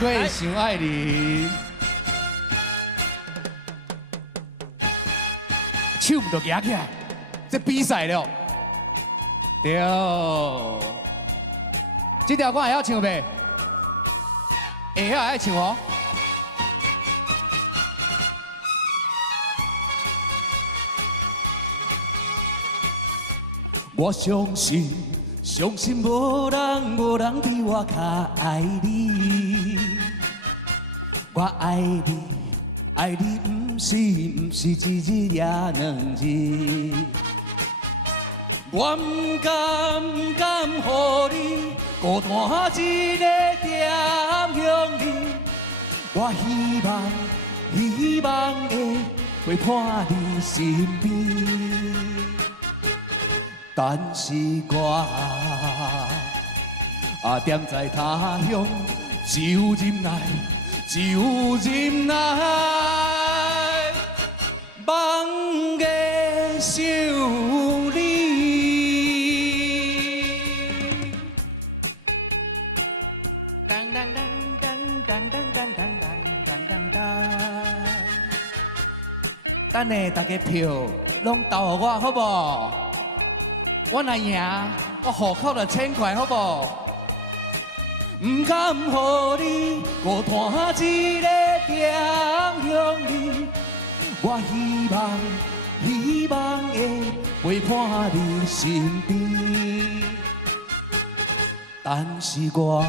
对，想爱你。手唔着举起来，这比赛了。对，这条歌会晓唱袂？会晓爱唱哦。我相信，相信无人比我较爱你。我爱你，爱你不是一日也两日。我不敢，予你孤单一个点向你。我希望会陪伴你身边。但是我踮在他乡，就忍耐，望个想你。当当当当当当当当当当当。等下大家票拢投给我，好不？我若赢，我户口就1000块，好不？不敢予你孤单一个点向你。我希望会陪伴你身边。但是我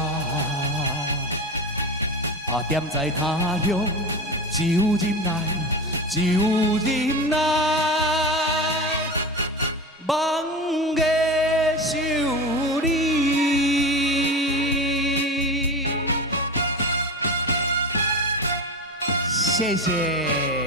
踮在他乡，就忍耐，望个想你。谢谢。